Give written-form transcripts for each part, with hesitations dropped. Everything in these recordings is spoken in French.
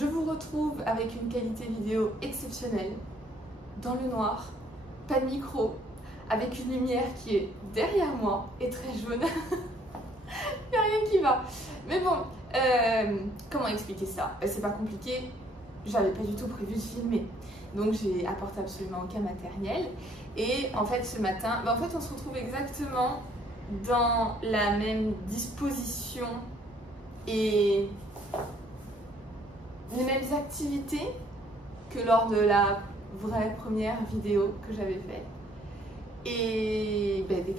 Je vous retrouve avec une qualité vidéo exceptionnelle, dans le noir, pas de micro, avec une lumière qui est derrière moi et très jaune. Il n'y a rien qui va. Mais bon, comment expliquer ça? C'est pas compliqué, j'avais pas du tout prévu de filmer. Donc j'ai apporté absolument aucun matériel. Et en fait ce matin, on se retrouve exactement dans la même disposition et les mêmes activités que lors de la vraie première vidéo que j'avais faite. Et des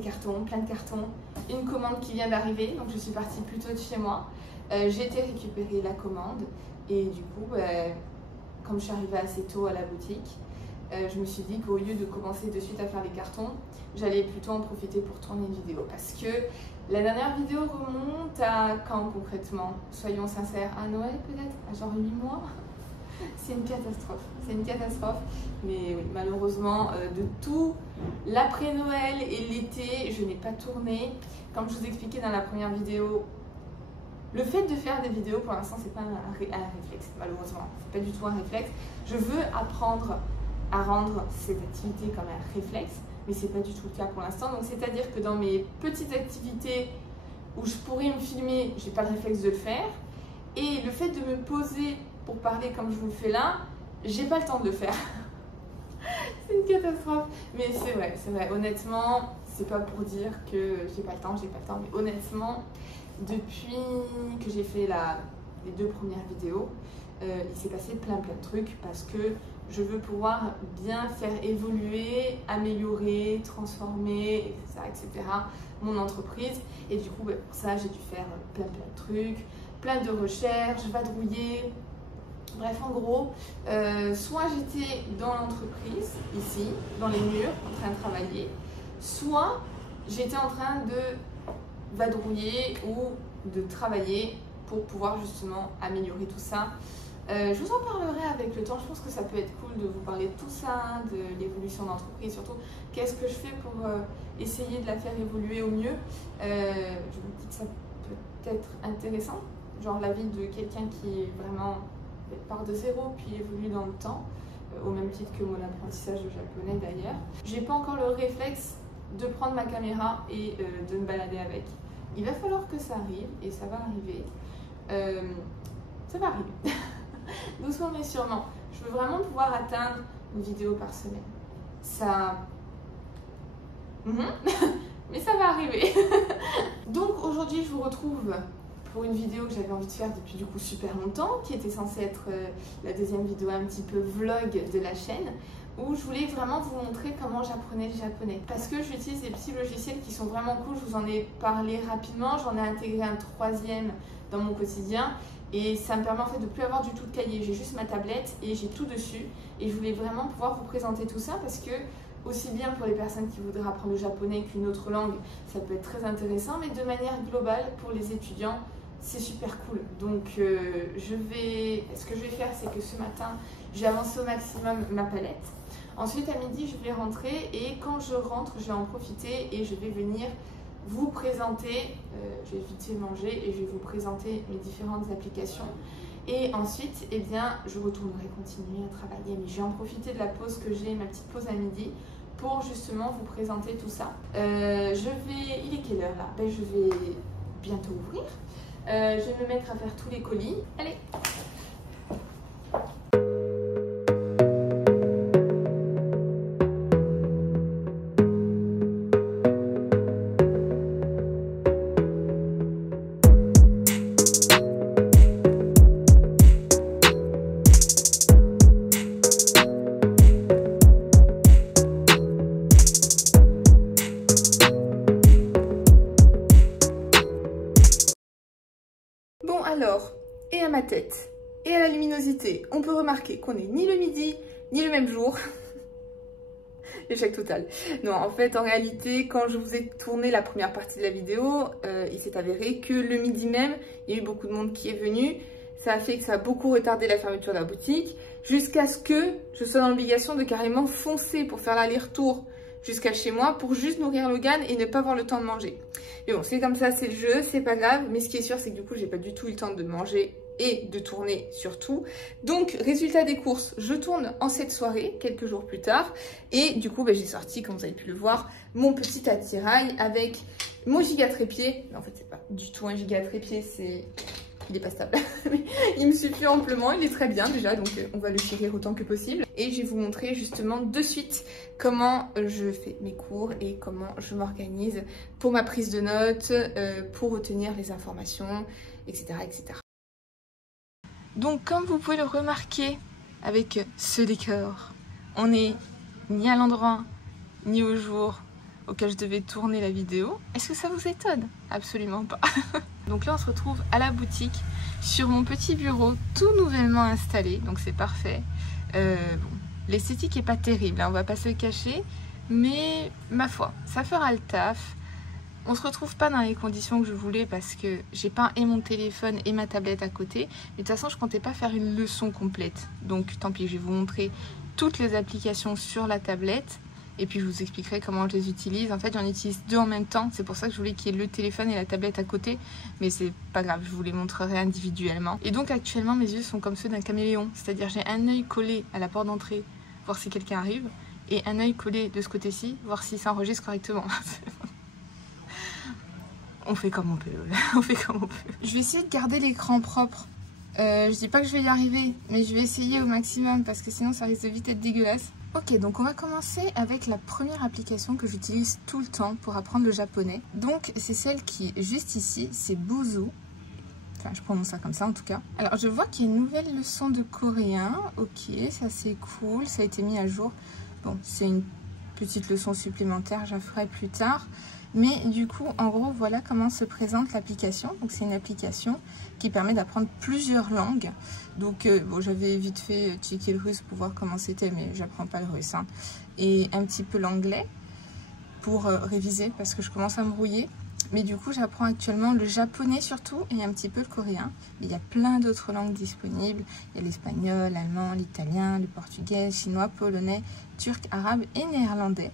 cartons, plein de cartons, une commande qui vient d'arriver, donc je suis partie plus tôt de chez moi. J'ai été récupérer la commande et du coup, comme je suis arrivée assez tôt à la boutique, je me suis dit qu'au lieu de commencer de suite à faire les cartons, j'allais plutôt en profiter pour tourner une vidéo. Parce que la dernière vidéo remonte à quand concrètement? Soyons sincères, à Noël peut-être? À genre 8 mois? C'est une catastrophe, c'est une catastrophe. Mais oui, malheureusement, de tout l'après-Noël et l'été, je n'ai pas tourné. Comme je vous expliquais dans la première vidéo, le fait de faire des vidéos pour l'instant, c'est pas un réflexe, malheureusement. C'est pas du tout un réflexe. Je veux apprendre à rendre ces activités comme un réflexe, mais c'est pas du tout le cas pour l'instant. Donc c'est-à-dire que dans mes petites activités où je pourrais me filmer, j'ai pas le réflexe de le faire. Et le fait de me poser pour parler comme je vous le fais là, j'ai pas le temps de le faire. C'est une catastrophe. Mais c'est vrai, honnêtement, c'est pas pour dire que j'ai pas le temps, mais honnêtement, depuis que j'ai fait les 2 premières vidéos, il s'est passé plein de trucs parce que je veux pouvoir bien faire évoluer, améliorer, transformer, etc. mon entreprise. Et du coup, pour ça, j'ai dû faire plein de trucs, plein de recherches, vadrouiller. Bref, en gros, soit j'étais dans l'entreprise, ici, dans les murs, en train de travailler, soit j'étais en train de vadrouiller ou de travailler pour pouvoir justement améliorer tout ça. Je vous en parlerai avec le temps. Je pense que ça peut être cool de vous parler de tout ça, de l'évolution d'entreprise, surtout qu'est-ce que je fais pour essayer de la faire évoluer au mieux. Je me dis que ça peut être intéressant, genre la vie de quelqu'un qui est vraiment part de zéro puis évolue dans le temps, au même titre que mon apprentissage de japonais d'ailleurs. J'ai pas encore le réflexe de prendre ma caméra et de me balader avec. Il va falloir que ça arrive et ça va arriver. Ça va arriver. Doucement mais sûrement. Je veux vraiment pouvoir atteindre une vidéo par semaine. Ça... mais ça va arriver. Donc aujourd'hui je vous retrouve pour une vidéo que j'avais envie de faire depuis du coup super longtemps, qui était censée être la deuxième vidéo un petit peu vlog de la chaîne, où je voulais vraiment vous montrer comment j'apprenais le japonais. Parce que j'utilise des petits logiciels qui sont vraiment cool, je vous en ai parlé rapidement, j'en ai intégré un 3e dans mon quotidien, et ça me permet en fait de plus avoir du tout de cahier, j'ai juste ma tablette et j'ai tout dessus, et je voulais vraiment pouvoir vous présenter tout ça parce que aussi bien pour les personnes qui voudraient apprendre le japonais qu'une autre langue, ça peut être très intéressant, mais de manière globale pour les étudiants, c'est super cool. Donc ce que je vais faire, c'est que ce matin, j'ai avancé au maximum ma palette. Ensuite, à midi, je vais rentrer et quand je rentre, je vais en profiter et je vais venir vous présenter, je vais vite fait manger et je vais vous présenter mes différentes applications. Et ensuite, eh bien, je retournerai continuer à travailler. Mais je vais en profiter de la pause que j'ai, ma petite pause à midi, pour justement vous présenter tout ça. Il est quelle heure là? Je vais bientôt ouvrir. Je vais me mettre à faire tous les colis. Allez! Bon alors, et à ma tête, et à la luminosité, on peut remarquer qu'on n'est ni le midi, ni le même jour. Échec total. Non, en fait, en réalité, quand je vous ai tourné la première partie de la vidéo, il s'est avéré que le midi même, il y a eu beaucoup de monde qui est venu. Ça a fait que ça a beaucoup retardé la fermeture de la boutique, jusqu'à ce que je sois dans l'obligation de carrément foncer pour faire l'aller-retour jusqu'à chez moi pour juste nourrir Logan et ne pas avoir le temps de manger. Mais bon, c'est comme ça, c'est le jeu, c'est pas grave. Mais ce qui est sûr, c'est que du coup, j'ai pas du tout eu le temps de manger et de tourner surtout. Donc résultat des courses, je tourne en cette soirée, quelques jours plus tard, et du coup j'ai sorti, comme vous avez pu le voir, mon petit attirail avec mon giga trépied. En fait c'est pas du tout un giga trépied, il est pas stable, mais il me suffit amplement, il est très bien déjà, donc on va le chérir autant que possible. Et je vais vous montrer justement de suite comment je fais mes cours et comment je m'organise pour ma prise de notes, pour retenir les informations, etc., etc. Donc comme vous pouvez le remarquer avec ce décor, on n'est ni à l'endroit ni au jour auquel je devais tourner la vidéo. Est-ce que ça vous étonne? Absolument pas. Donc là on se retrouve à la boutique sur mon petit bureau tout nouvellement installé, donc c'est parfait. Bon, l'esthétique est pas terrible, hein, on va pas se le cacher, mais ma foi, ça fera le taf. On se retrouve pas dans les conditions que je voulais parce que j'ai pas et mon téléphone et ma tablette à côté. Mais de toute façon, je comptais pas faire une leçon complète. Donc tant pis, je vais vous montrer toutes les applications sur la tablette. Et puis je vous expliquerai comment je les utilise. En fait, j'en utilise deux en même temps. C'est pour ça que je voulais qu'il y ait le téléphone et la tablette à côté. Mais c'est pas grave, je vous les montrerai individuellement. Et donc actuellement, mes yeux sont comme ceux d'un caméléon. C'est-à-dire j'ai un œil collé à la porte d'entrée, voir si quelqu'un arrive. Et un œil collé de ce côté-ci, voir si ça enregistre correctement. On fait comme on peut, on fait comme on peut. Je vais essayer de garder l'écran propre. Je dis pas que je vais y arriver, mais je vais essayer au maximum parce que sinon ça risque de vite être dégueulasse. Ok, donc on va commencer avec la première application que j'utilise tout le temps pour apprendre le japonais. Donc c'est celle qui est juste ici, c'est Boozoo. Enfin, je prononce ça comme ça en tout cas. Alors je vois qu'il y a une nouvelle leçon de coréen. Ok, ça c'est cool, ça a été mis à jour. Bon, c'est une petite leçon supplémentaire, j'en ferai plus tard. Mais du coup, en gros, voilà comment se présente l'application. Donc c'est une application qui permet d'apprendre plusieurs langues. Donc bon, j'avais vite fait checker le russe pour voir comment c'était, mais j'apprends pas le russe. Hein. Et un petit peu l'anglais pour réviser parce que je commence à me brouiller. Mais du coup, j'apprends actuellement le japonais surtout et un petit peu le coréen. Mais il y a plein d'autres langues disponibles. Il y a l'espagnol, l'allemand, l'italien, le portugais, le chinois, polonais, turc, arabe et néerlandais.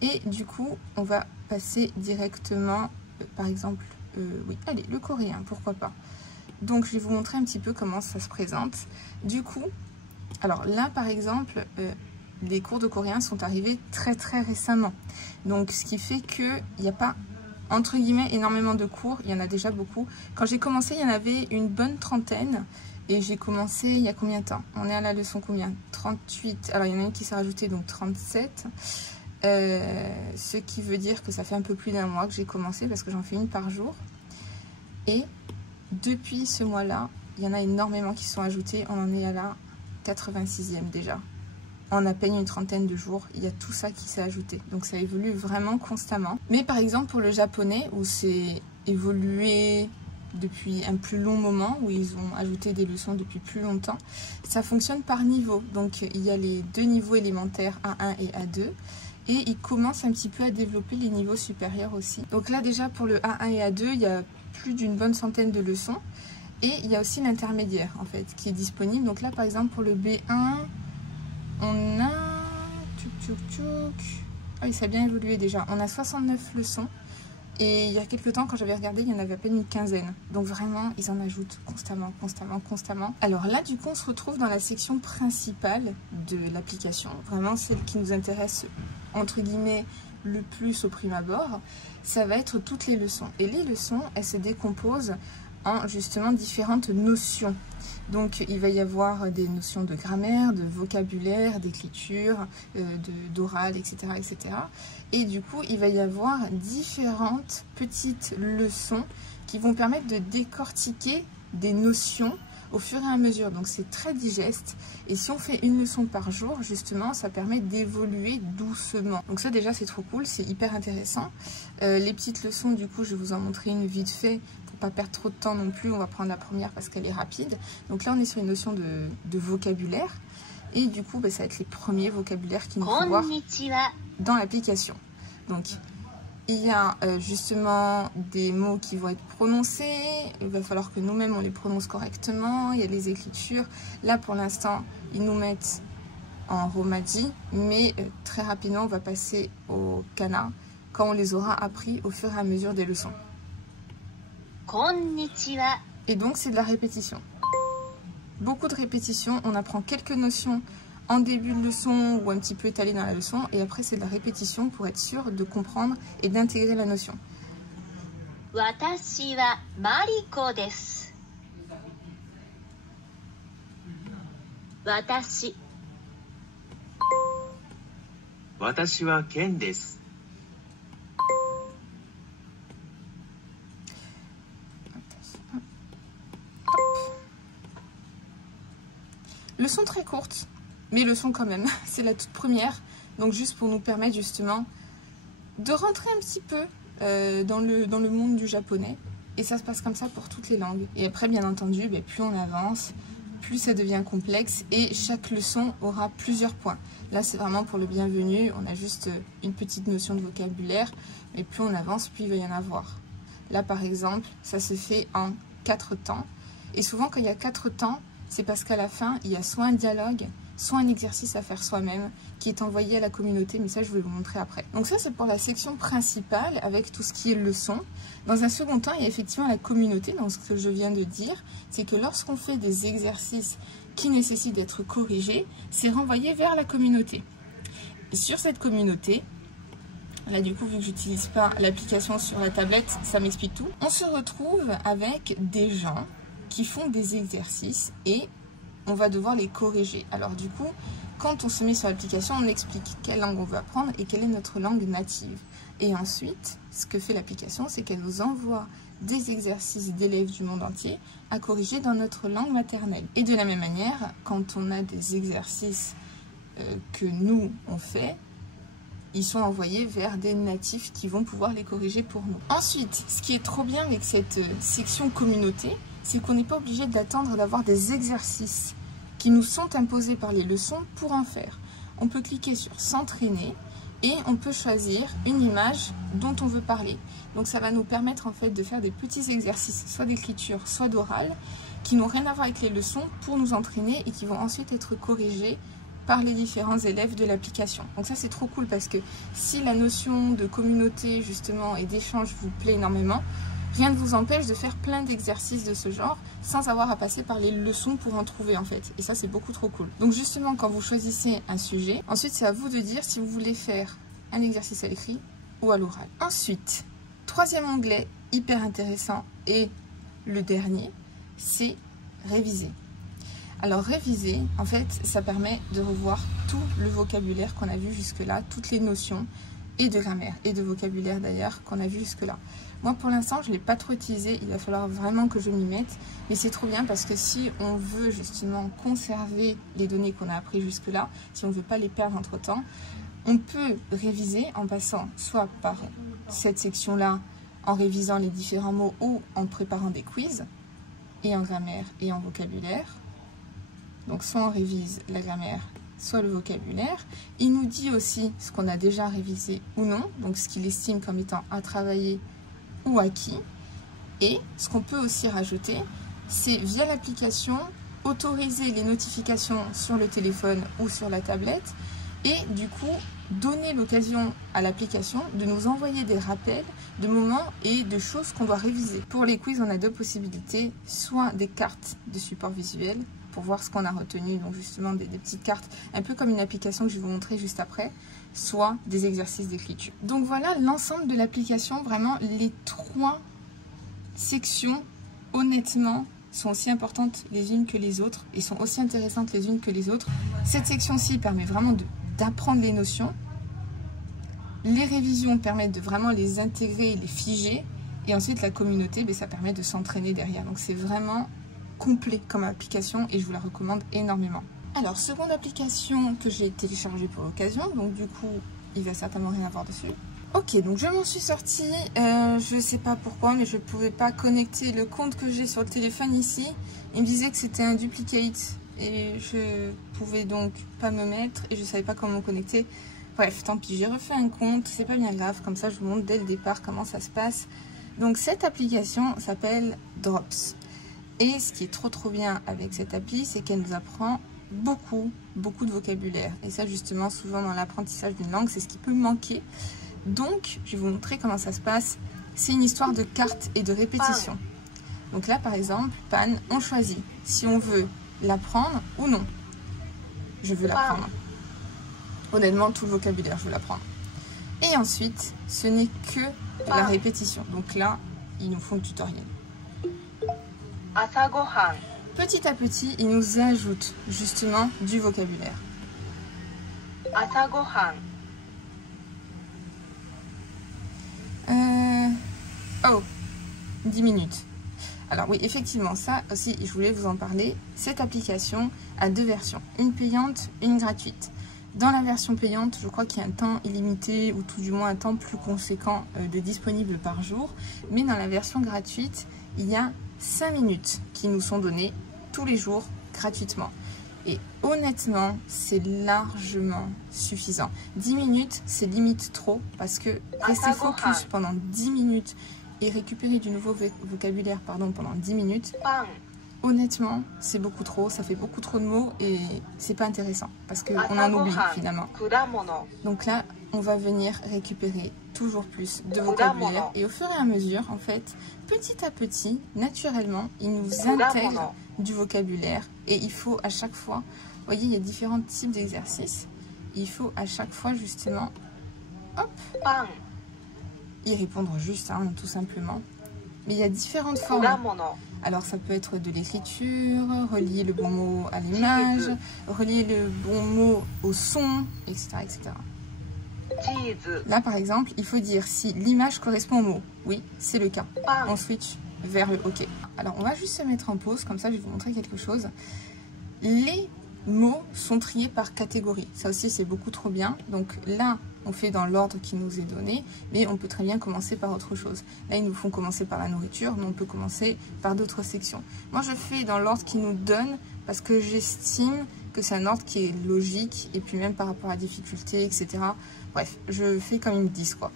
Et du coup, on va passer directement, par exemple, oui, allez, le coréen, pourquoi pas. Donc, je vais vous montrer un petit peu comment ça se présente. Du coup, alors là, par exemple, les cours de coréen sont arrivés très très récemment. Donc, ce qui fait qu'il n'y a pas, entre guillemets, énormément de cours. Il y en a déjà beaucoup. Quand j'ai commencé, il y en avait une bonne trentaine. Et j'ai commencé il y a combien de temps? On est à la leçon combien? 38. Alors, il y en a une qui s'est rajoutée, donc 37. Ce qui veut dire que ça fait un peu plus d'un mois que j'ai commencé parce que j'en fais une par jour. Et depuis ce mois-là, il y en a énormément qui sont ajoutés. On en est à la 86e déjà. En à peine une trentaine de jours, il y a tout ça qui s'est ajouté. Donc ça évolue vraiment constamment. Mais par exemple pour le japonais, où c'est évolué depuis un plus long moment, où ils ont ajouté des leçons depuis plus longtemps, ça fonctionne par niveau. Donc il y a les deux niveaux élémentaires A1 et A2. Et ils commencent un petit peu à développer les niveaux supérieurs aussi. Donc là déjà pour le A1 et A2, il y a plus d'une bonne centaine de leçons. Et il y a aussi l'intermédiaire en fait qui est disponible. Donc là par exemple pour le B1, on a... Ah oui, ça a bien évolué déjà. On a 69 leçons. Et il y a quelques temps, quand j'avais regardé, il y en avait à peine une quinzaine. Donc vraiment, ils en ajoutent constamment, constamment, constamment. Alors là, du coup, on se retrouve dans la section principale de l'application. Vraiment, celle qui nous intéresse, entre guillemets, le plus au prime abord. Ça va être toutes les leçons. Et les leçons, elles se décomposent en justement différentes notions. Donc il va y avoir des notions de grammaire, de vocabulaire, d'écriture, d'oral, etc., etc. Et du coup, il va y avoir différentes petites leçons qui vont permettre de décortiquer des notions au fur et à mesure. Donc c'est très digeste. Et si on fait une leçon par jour, justement, ça permet d'évoluer doucement. Donc ça déjà, c'est trop cool, c'est hyper intéressant. Les petites leçons, du coup, je vais vous en montrer une vite fait. Pas perdre trop de temps non plus, on va prendre la première parce qu'elle est rapide. Donc là on est sur une notion de vocabulaire et du coup ça va être les premiers vocabulaires qu'il nous faut voir dans l'application. Donc il y a justement des mots qui vont être prononcés, il va falloir que nous-mêmes on les prononce correctement. Il y a les écritures, là pour l'instant ils nous mettent en romaji, mais très rapidement on va passer au kana quand on les aura appris au fur et à mesure des leçons. Et donc c'est de la répétition. beaucoup de répétitions. On apprend quelques notions en début de leçon ou un petit peu étalées dans la leçon. Et après, c'est de la répétition pour être sûr de comprendre et d'intégrer la notion. 私はマリコです。私はケンです。Leçon très courte, mais leçon quand même, c'est la toute première, donc juste pour nous permettre justement de rentrer un petit peu dans le monde du japonais, et ça se passe comme ça pour toutes les langues. Et après, bien entendu, plus on avance, plus ça devient complexe, et chaque leçon aura plusieurs points. Là, c'est vraiment pour le bienvenu, on a juste une petite notion de vocabulaire, mais plus on avance, plus il va y en avoir. Là, par exemple, ça se fait en 4 temps, et souvent quand il y a 4 temps, c'est parce qu'à la fin, il y a soit un dialogue, soit un exercice à faire soi-même qui est envoyé à la communauté, mais ça, je vais vous montrer après. Donc ça, c'est pour la section principale avec tout ce qui est leçon. Dans un second temps, il y a effectivement la communauté. Donc ce que je viens de dire, c'est que lorsqu'on fait des exercices qui nécessitent d'être corrigés, c'est renvoyé vers la communauté. Et sur cette communauté, là du coup, vu que j'utilise pas l'application sur la tablette, ça m'explique tout. On se retrouve avec des gens qui font des exercices et on va devoir les corriger. Alors du coup, quand on se met sur l'application, on explique quelle langue on veut apprendre et quelle est notre langue native. Et ensuite, ce que fait l'application, c'est qu'elle nous envoie des exercices d'élèves du monde entier à corriger dans notre langue maternelle. Et de la même manière, quand on a des exercices que nous, on fait, ils sont envoyés vers des natifs qui vont pouvoir les corriger pour nous. Ensuite, ce qui est trop bien avec cette section communauté, c'est qu'on n'est pas obligé d'attendre d'avoir des exercices qui nous sont imposés par les leçons pour en faire. On peut cliquer sur s'entraîner et on peut choisir une image dont on veut parler. Donc ça va nous permettre en fait de faire des petits exercices, soit d'écriture, soit d'oral, qui n'ont rien à voir avec les leçons pour nous entraîner et qui vont ensuite être corrigés par les différents élèves de l'application. Donc ça c'est trop cool parce que si la notion de communauté justement et d'échange vous plaît énormément, rien ne vous empêche de faire plein d'exercices de ce genre sans avoir à passer par les leçons pour en trouver en fait. Et ça c'est beaucoup trop cool. Donc justement quand vous choisissez un sujet, ensuite c'est à vous de dire si vous voulez faire un exercice à l'écrit ou à l'oral. Ensuite, troisième onglet hyper intéressant et le dernier, c'est réviser. Alors réviser, en fait, ça permet de revoir tout le vocabulaire qu'on a vu jusque-là, toutes les notions et de grammaire et de vocabulaire d'ailleurs qu'on a vu jusque-là. Moi pour l'instant je ne l'ai pas trop utilisé, il va falloir vraiment que je m'y mette, mais c'est trop bien parce que si on veut justement conserver les données qu'on a apprises jusque-là, si on ne veut pas les perdre entre temps, on peut réviser en passant soit par cette section-là, en révisant les différents mots ou en préparant des quiz, et en grammaire et en vocabulaire. Donc soit on révise la grammaire, soit le vocabulaire. Il nous dit aussi ce qu'on a déjà révisé ou non, donc ce qu'il estime comme étant à travailler ou acquis. Et ce qu'on peut aussi rajouter, c'est via l'application, autoriser les notifications sur le téléphone ou sur la tablette et du coup donner l'occasion à l'application de nous envoyer des rappels de moments et de choses qu'on doit réviser. Pour les quiz, on a deux possibilités, soit des cartes de support visuel pour voir ce qu'on a retenu, donc justement des petites cartes, un peu comme une application que je vais vous montrer juste après, soit des exercices d'écriture. Donc voilà l'ensemble de l'application, vraiment les 3 sections, honnêtement, sont aussi importantes les unes que les autres et sont aussi intéressantes les unes que les autres. Cette section-ci permet vraiment d'apprendre les notions. Les révisions permettent de vraiment les intégrer, les figer. Et ensuite, la communauté, ça permet de s'entraîner derrière. Donc c'est vraiment complet comme application et je vous la recommande énormément. Alors, seconde application que j'ai téléchargée pour l'occasion. Donc du coup, il va certainement rien avoir dessus. Ok, donc je m'en suis sortie, je ne sais pas pourquoi, mais je ne pouvais pas connecter le compte que j'ai sur le téléphone ici. Il me disait que c'était un duplicate et je pouvais donc pas me mettre et je ne savais pas comment me connecter. Bref, tant pis, j'ai refait un compte, c'est pas bien grave, comme ça je vous montre dès le départ comment ça se passe. Donc cette application s'appelle Drops. Et ce qui est trop bien avec cette appli, c'est qu'elle nous apprend beaucoup de vocabulaire. Et ça justement, souvent dans l'apprentissage d'une langue, c'est ce qui peut manquer. Donc, je vais vous montrer comment ça se passe. C'est une histoire de cartes et de répétition. Donc là, par exemple, Pan, on choisit si on veut la prendre ou non. Je veux la prendre. Honnêtement, tout le vocabulaire, je veux l'apprendre. Et ensuite, ce n'est que la répétition. Donc là, ils nous font le tutoriel. Petit à petit, ils nous ajoutent justement du vocabulaire. Oh, 10 minutes. Alors oui, effectivement, ça aussi, je voulais vous en parler. Cette application a 2 versions, une payante, une gratuite. Dans la version payante, je crois qu'il y a un temps illimité ou tout du moins un temps plus conséquent de disponible par jour. Mais dans la version gratuite, il y a 5 minutes qui nous sont données tous les jours gratuitement. Et honnêtement, c'est largement suffisant. 10 minutes, c'est limite trop parce que rester focus pendant 10 minutes et récupérer du nouveau vocabulaire pendant 10 minutes, honnêtement, c'est beaucoup trop, ça fait beaucoup trop de mots et c'est pas intéressant parce qu'on en oublie finalement. Donc là, on va venir récupérer toujours plus de vocabulaire et au fur et à mesure, en fait, petit à petit, naturellement, il nous intègre du vocabulaire et il faut à chaque fois, vous voyez, il y a différents types d'exercices, il faut à chaque fois justement, hop, y répondre juste, hein, tout simplement. Mais il y a différentes formes. Alors ça peut être de l'écriture, relier le bon mot à l'image, relier le bon mot au son, etc., etc. Là par exemple, il faut dire si l'image correspond au mot. Oui, c'est le cas. On switch vers le OK. Alors on va juste se mettre en pause, comme ça je vais vous montrer quelque chose. Les mots sont triés par catégorie. Ça aussi c'est beaucoup trop bien. Donc là, on fait dans l'ordre qui nous est donné, mais on peut très bien commencer par autre chose. Là, ils nous font commencer par la nourriture, mais on peut commencer par d'autres sections. Moi, je fais dans l'ordre qu'ils nous donnent parce que j'estime que c'est un ordre qui est logique, et puis même par rapport à la difficulté, etc. Bref, je fais comme ils me disent, quoi.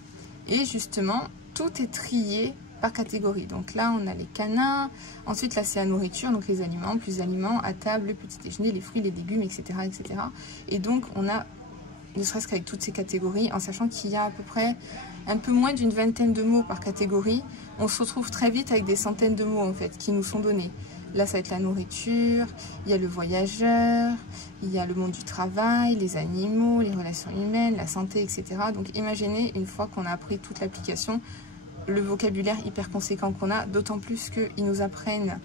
Et justement, tout est trié par catégorie. Donc là, on a les canins. Ensuite, là, c'est la nourriture, donc les aliments, plus aliments, à table, le petit déjeuner, les fruits, les légumes, etc., etc. Et donc, on a ne serait-ce qu'avec toutes ces catégories, en sachant qu'il y a à peu près un peu moins d'une vingtaine de mots par catégorie, on se retrouve très vite avec des centaines de mots en fait qui nous sont donnés. Là, ça va être la nourriture, il y a le voyageur, il y a le monde du travail, les animaux, les relations humaines, la santé, etc. Donc imaginez, une fois qu'on a appris toute l'application, le vocabulaire hyper conséquent qu'on a, d'autant plus qu'ils nous apprennent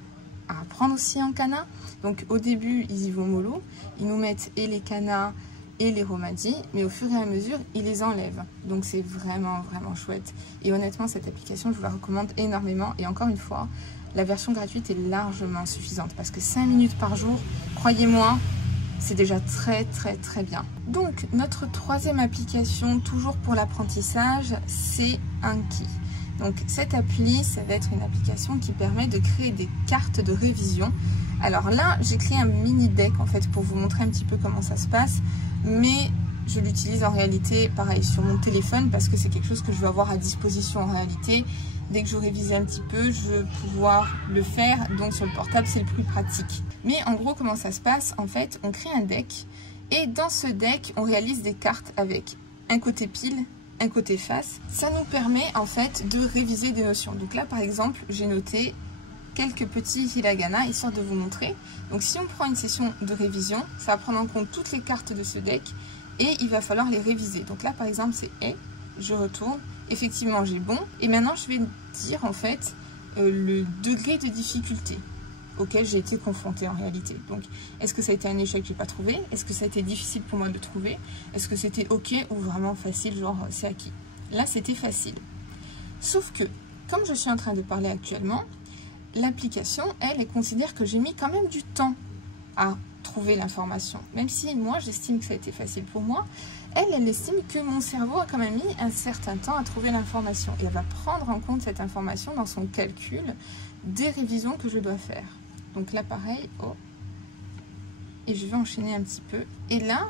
à apprendre aussi en kana. Donc au début, ils y vont mollo, ils nous mettent et les kanas, et les romadis, mais au fur et à mesure, ils les enlèvent. Donc c'est vraiment, vraiment chouette. Et honnêtement, cette application, je vous la recommande énormément. Et encore une fois, la version gratuite est largement suffisante parce que 5 minutes par jour, croyez-moi, c'est déjà très, très, très bien. Donc, notre troisième application, toujours pour l'apprentissage, c'est Anki. Donc, cette appli, ça va être une application qui permet de créer des cartes de révision. Alors là, j'ai créé un mini deck en fait pour vous montrer un petit peu comment ça se passe, mais je l'utilise en réalité pareil sur mon téléphone parce que c'est quelque chose que je veux avoir à disposition en réalité. Dès que je révise un petit peu, je veux pouvoir le faire, donc sur le portable c'est le plus pratique. Mais en gros, comment ça se passe? En fait, on crée un deck et dans ce deck, on réalise des cartes avec un côté pile, un côté face. Ça nous permet en fait de réviser des notions. Donc là par exemple, j'ai noté quelques petits hiragana histoire de vous montrer. Donc si on prend une session de révision, ça va prendre en compte toutes les cartes de ce deck et il va falloir les réviser. Donc là par exemple c'est « et », je retourne, effectivement j'ai bon et maintenant je vais dire en fait le degré de difficulté auquel j'ai été confrontée en réalité. Donc est-ce que ça a été un échec que j'ai pas trouvé? Est-ce que ça a été difficile pour moi de trouver? Est-ce que c'était ok ou vraiment facile, genre c'est acquis? Là c'était facile. Sauf que comme je suis en train de parler actuellement, l'application, elle considère que j'ai mis quand même du temps à trouver l'information. Même si moi, j'estime que ça a été facile pour moi, elle estime que mon cerveau a quand même mis un certain temps à trouver l'information. Et elle va prendre en compte cette information dans son calcul des révisions que je dois faire. Donc là, pareil, oh. Et je vais enchaîner un petit peu. Et là,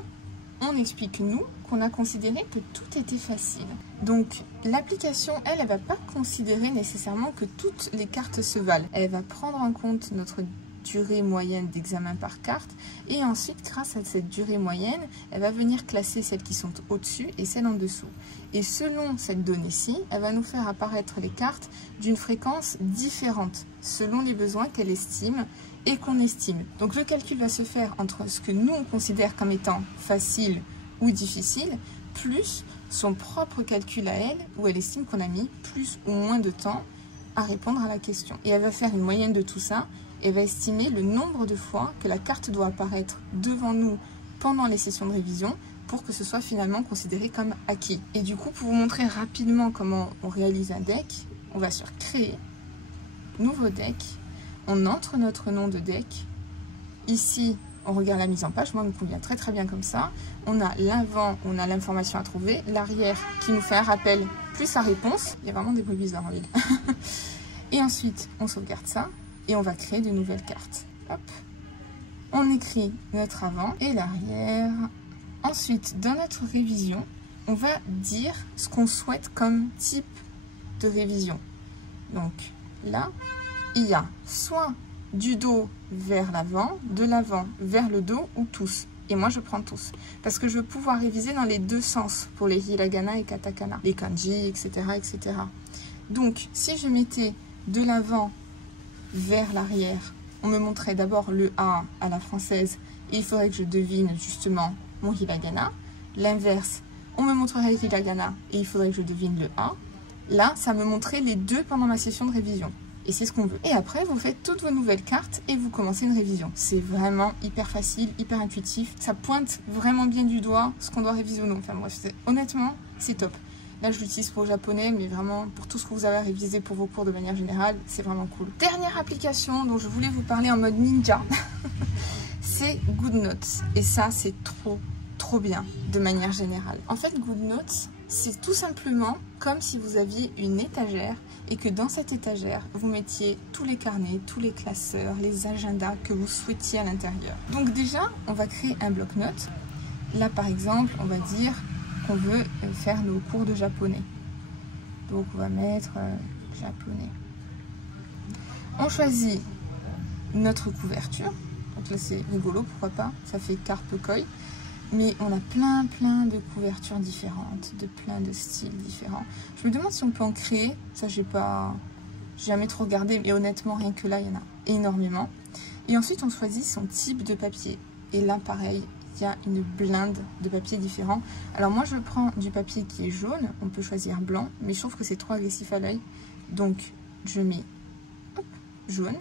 on explique, nous, qu'on a considéré que tout était facile. Donc, l'application, elle va pas considérer nécessairement que toutes les cartes se valent. Elle va prendre en compte notre durée moyenne d'examen par carte et ensuite, grâce à cette durée moyenne, elle va venir classer celles qui sont au-dessus et celles en dessous. Et selon cette donnée-ci, elle va nous faire apparaître les cartes d'une fréquence différente, selon les besoins qu'elle estime et qu'on estime. Donc le calcul va se faire entre ce que nous on considère comme étant facile ou difficile, plus son propre calcul à elle, où elle estime qu'on a mis plus ou moins de temps à répondre à la question. Et elle va faire une moyenne de tout ça, et va estimer le nombre de fois que la carte doit apparaître devant nous pendant les sessions de révision, pour que ce soit finalement considéré comme acquis. Et du coup, pour vous montrer rapidement comment on réalise un deck, on va sur Créer, Nouveau deck, on entre notre nom de deck. Ici, on regarde la mise en page, moi, elle me convient très très bien comme ça. On a l'avant, on a l'information à trouver, l'arrière qui nous fait un rappel, plus sa réponse. Il y a vraiment des bruits bizarres en ville. Et ensuite, on sauvegarde ça et on va créer de nouvelles cartes. Hop. On écrit notre avant et l'arrière. Ensuite, dans notre révision, on va dire ce qu'on souhaite comme type de révision. Donc là, il y a soit du dos vers l'avant, de l'avant vers le dos ou tous. Et moi, je prends tous. Parce que je veux pouvoir réviser dans les deux sens pour les hiragana et katakana, les kanji, etc., etc. Donc, si je mettais de l'avant vers l'arrière, on me montrait d'abord le A à la française et il faudrait que je devine justement mon hiragana. L'inverse, on me montrerait le hiragana et il faudrait que je devine le A. Là, ça me montrait les deux pendant ma session de révision. Et c'est ce qu'on veut. Et après, vous faites toutes vos nouvelles cartes et vous commencez une révision. C'est vraiment hyper facile, hyper intuitif. Ça pointe vraiment bien du doigt ce qu'on doit réviser ou non. Enfin bref, honnêtement, c'est top. Là, je l'utilise pour le japonais, mais vraiment pour tout ce que vous avez à réviser pour vos cours de manière générale, c'est vraiment cool. Dernière application dont je voulais vous parler en mode ninja, c'est GoodNotes. Et ça, c'est trop bien de manière générale. En fait, GoodNotes, c'est tout simplement comme si vous aviez une étagère et que dans cette étagère, vous mettiez tous les carnets, tous les classeurs, les agendas que vous souhaitiez à l'intérieur. Donc déjà, on va créer un bloc-notes. Là, par exemple, on va dire qu'on veut faire nos cours de japonais. Donc, on va mettre japonais. On choisit notre couverture. Donc là, c'est rigolo, pourquoi pas. Ça fait carpe koi. Mais on a plein de couvertures différentes, de plein de styles différents. Je me demande si on peut en créer. Ça, j'ai jamais trop regardé, mais honnêtement, rien que là, il y en a énormément. Et ensuite, on choisit son type de papier. Et là, pareil, il y a une blinde de papiers différents. Alors moi, je prends du papier qui est jaune. On peut choisir blanc, mais je trouve que c'est trop agressif à l'œil. Donc, je mets hop, jaune.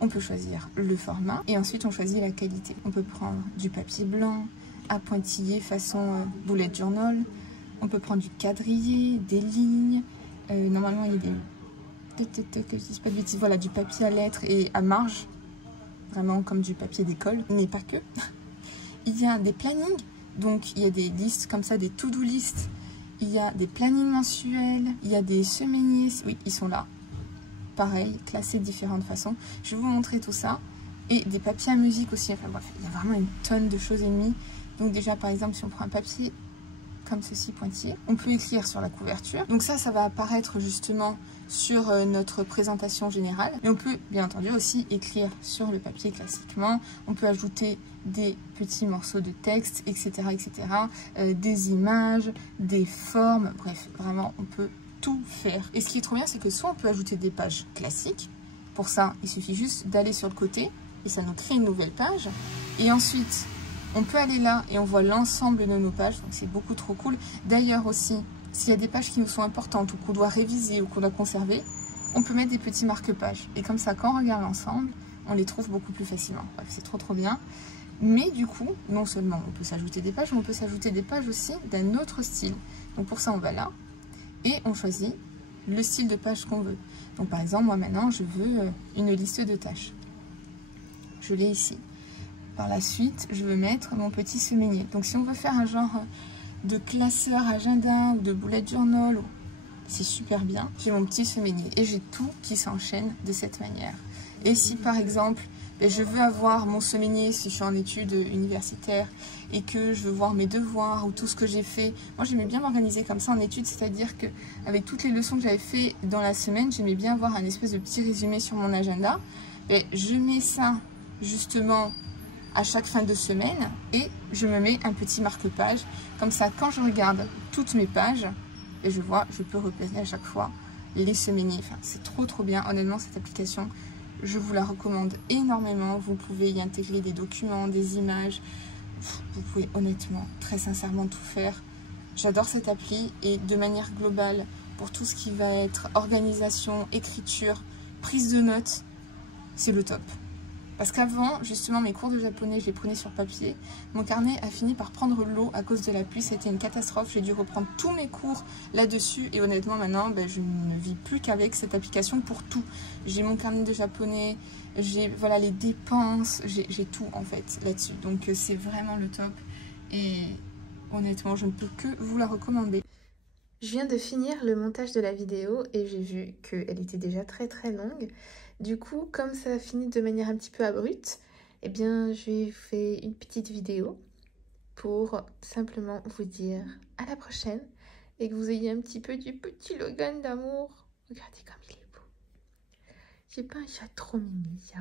On peut choisir le format et ensuite, on choisit la qualité. On peut prendre du papier blanc, à pointillés façon bullet journal. On peut prendre du quadrillé, des lignes. Normalement, il y a des... que je dise pas de bêtises. Voilà, du papier à lettres et à marge. Vraiment comme du papier d'école, mais pas que. Il y a des plannings. Donc, il y a des listes comme ça, des to-do list. Il y a des plannings mensuels. Il y a des semainiers. Oui, ils sont là. Pareil, classés de différentes façons. Je vais vous montrer tout ça. Et des papiers à musique aussi. Enfin bref, il y a vraiment une tonne de choses et demie. Donc déjà, par exemple, si on prend un papier comme ceci, pointillé, on peut écrire sur la couverture. Donc ça va apparaître justement sur notre présentation générale. Mais on peut, bien entendu, aussi écrire sur le papier classiquement. On peut ajouter des petits morceaux de texte, etc., etc. Des images, des formes. Bref, vraiment, on peut tout faire. Et ce qui est trop bien, c'est que soit on peut ajouter des pages classiques. Pour ça, il suffit juste d'aller sur le côté et ça nous crée une nouvelle page. Et ensuite, on peut aller là et on voit l'ensemble de nos pages, donc c'est beaucoup trop cool. D'ailleurs aussi, s'il y a des pages qui nous sont importantes ou qu'on doit réviser ou qu'on doit conserver, on peut mettre des petits marque-pages. Et comme ça, quand on regarde l'ensemble, on les trouve beaucoup plus facilement. Bref, c'est trop bien. Mais du coup, non seulement on peut s'ajouter des pages, mais on peut s'ajouter des pages aussi d'un autre style. Donc pour ça, on va là et on choisit le style de page qu'on veut. Donc par exemple, moi maintenant, je veux une liste de tâches. Je l'ai ici. Par la suite, je veux mettre mon petit semainier. Donc, si on veut faire un genre de classeur agenda ou de bullet journal, c'est super bien. J'ai mon petit semainier et j'ai tout qui s'enchaîne de cette manière. Et si, par exemple, je veux avoir mon semainier si je suis en études universitaires et que je veux voir mes devoirs ou tout ce que j'ai fait. Moi, j'aimais bien m'organiser comme ça en études, c'est-à-dire qu'avec toutes les leçons que j'avais fait dans la semaine, j'aimais bien avoir un espèce de petit résumé sur mon agenda. Et je mets ça, justement, à chaque fin de semaine et je me mets un petit marque-page. Comme ça, quand je regarde toutes mes pages, et je peux repérer à chaque fois les semainiers. Enfin, c'est trop bien. Honnêtement, cette application, Je vous la recommande énormément. Vous pouvez y intégrer des documents, des images. Vous pouvez honnêtement, très sincèrement tout faire. J'adore cette appli et de manière globale, pour tout ce qui va être organisation, écriture, prise de notes, c'est le top. Parce qu'avant, justement, mes cours de japonais, je les prenais sur papier. Mon carnet a fini par prendre l'eau à cause de la pluie. C'était une catastrophe. J'ai dû reprendre tous mes cours là-dessus. Et honnêtement, maintenant, je ne vis plus qu'avec cette application pour tout. J'ai mon carnet de japonais, j'ai voilà, les dépenses, j'ai tout en fait là-dessus. Donc c'est vraiment le top. Et honnêtement, je ne peux que vous la recommander. Je viens de finir le montage de la vidéo et j'ai vu qu'elle était déjà très longue. Du coup, comme ça a fini de manière un petit peu abrupte, eh bien, j'ai fait une petite vidéo pour simplement vous dire à la prochaine et que vous ayez un petit peu du petit Logan d'amour. Regardez comme il est beau. J'ai pas un chat trop mimi, ça.